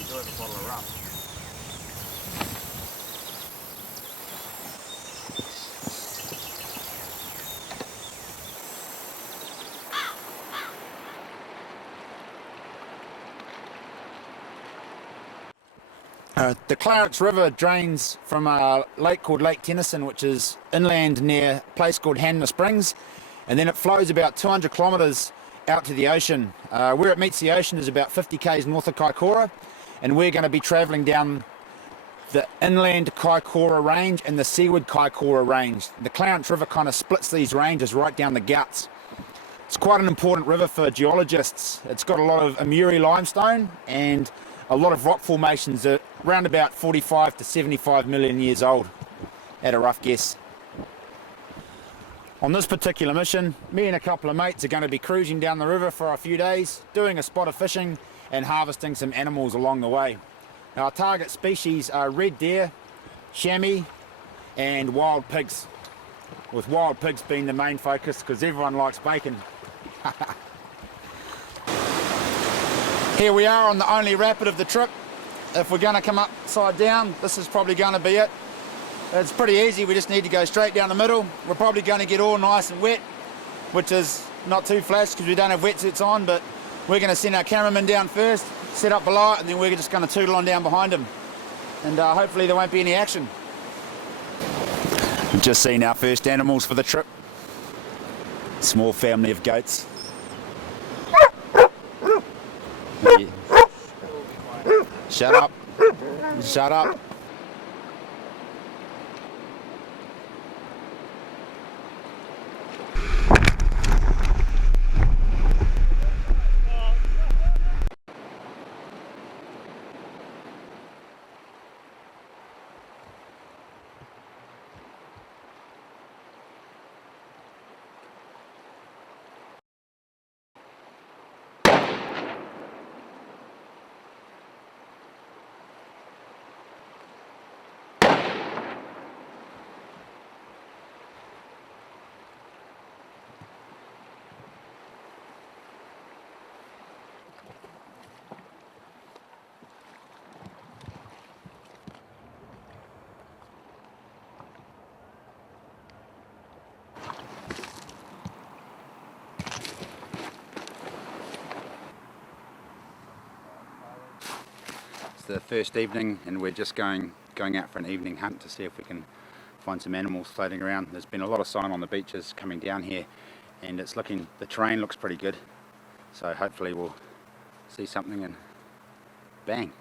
enjoy the bottle of rum. The Clarence River drains from a lake called Lake Tennyson, which is inland near a place called Hanna Springs, and then it flows about 200 kilometres out to the ocean. Where it meets the ocean is about 50 k's north of Kaikoura, and we're going to be travelling down the inland Kaikoura range and the seaward Kaikoura range. The Clarence River kind of splits these ranges right down the guts. It's quite an important river for geologists. It's got a lot of Amuri limestone and a lot of rock formations that are around about 45 to 75 million years old, at a rough guess. On this particular mission, me and a couple of mates are going to be cruising down the river for a few days, doing a spot of fishing and harvesting some animals along the way. Now, our target species are red deer, chamois and wild pigs, with wild pigs being the main focus because everyone likes bacon. Here we are on the only rapid of the trip. If we're going to come upside down, this is probably going to be it. It's pretty easy, we just need to go straight down the middle. We're probably going to get all nice and wet, which is not too flash because we don't have wetsuits on, but we're going to send our cameraman down first, set up below it, and then we're just going to tootle on down behind him. And hopefully there won't be any action. We've just seen our first animals for the trip. Small family of goats. Yeah. Shut up. Shut up. The first evening, and we're just going out for an evening hunt to see if we can find some animals floating around. There's been a lot of sign on the beaches coming down here, and it's looking, the terrain looks pretty good, so hopefully we'll see something and bang.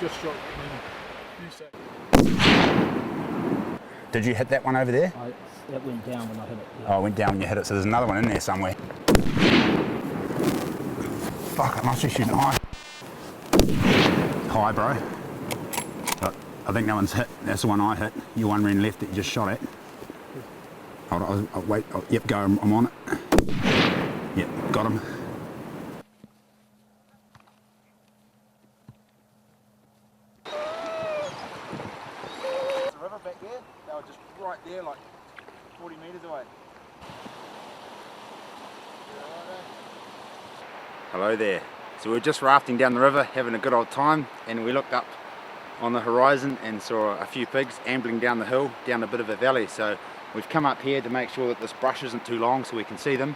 Just shot. Did you hit that one over there? It went down when I hit it. Yeah. Oh, it went down when you hit it, so there's another one in there somewhere. Fuck, it must be shooting high. High, bro. I think that one's hit. That's the one I hit. Your one ran left that you just shot at. Hold on, I'll wait. Yep, go, I'm on it. Yep, got him. There's a river back there. They were just right there, like 40 metres away. Hello there. So we were just rafting down the river, having a good old time, and we looked up on the horizon and saw a few pigs ambling down the hill, down a bit of a valley. So we've come up here to make sure that this brush isn't too long so we can see them,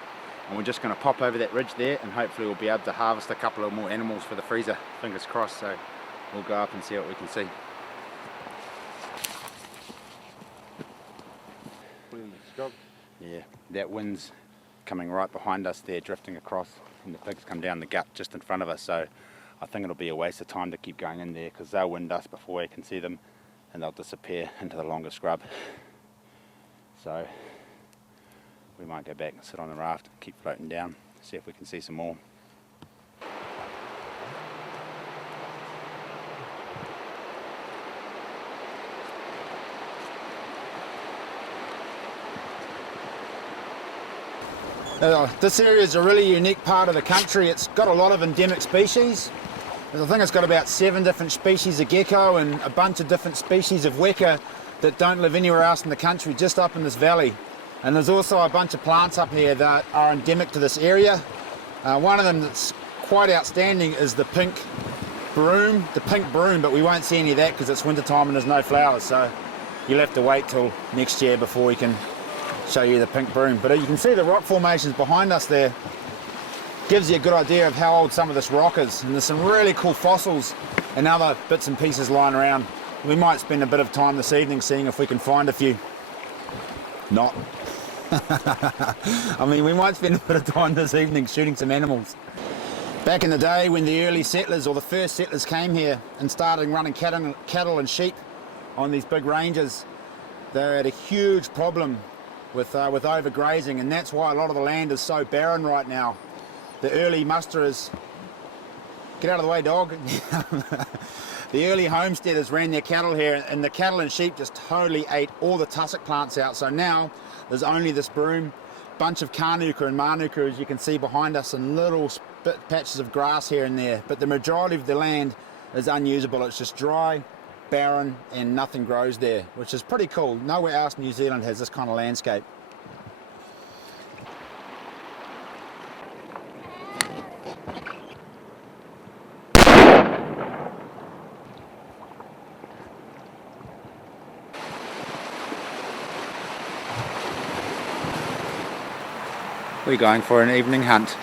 and we're just going to pop over that ridge there, and hopefully we'll be able to harvest a couple of more animals for the freezer, fingers crossed. So we'll go up and see what we can see. Yeah, that wind's coming right behind us there, drifting across, and the pigs come down the gut just in front of us, so I think it'll be a waste of time to keep going in there because they'll wind us before we can see them and they'll disappear into the longer scrub. So we might go back and sit on the raft and keep floating down, see if we can see some more. This area is a really unique part of the country. It's got a lot of endemic species. I think it's got about 7 different species of gecko and a bunch of different species of weka that don't live anywhere else in the country, just up in this valley. And there's also a bunch of plants up here that are endemic to this area. One of them that's quite outstanding is the pink broom, but we won't see any of that because it's winter time and there's no flowers, so you'll have to wait till next year before we can show you the pink broom. But you can see the rock formations behind us there. Gives you a good idea of how old some of this rock is, and there's some really cool fossils and other bits and pieces lying around. We might spend a bit of time this evening seeing if we can find a few. Not. I mean, we might spend a bit of time this evening shooting some animals. Back in the day when the early settlers or the first settlers came here and started running cattle and sheep on these big ranges, they had a huge problem with overgrazing, and that's why a lot of the land is so barren right now. The early musterers, get out of the way, dog. The early homesteaders ran their cattle here, and the cattle and sheep just totally ate all the tussock plants out. So now there's only this broom, bunch of kanuka and manuka, as you can see behind us, and little patches of grass here and there. But the majority of the land is unusable. It's just dry, barren, and nothing grows there, which is pretty cool. Nowhere else in New Zealand has this kind of landscape. We're going for an evening hunt.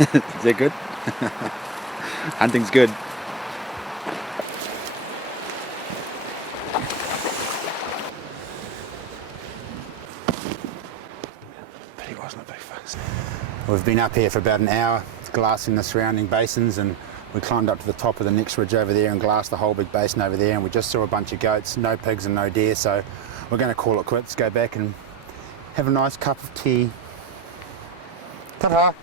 Is that good? Hunting's good. But he wasn't a big fuss. We've been up here for about an hour, glassing the surrounding basins, and we climbed up to the top of the next ridge over there and glassed the whole big basin over there, and we just saw a bunch of goats, no pigs and no deer, so we're going to call it quits, go back and have a nice cup of tea. Ta-ta!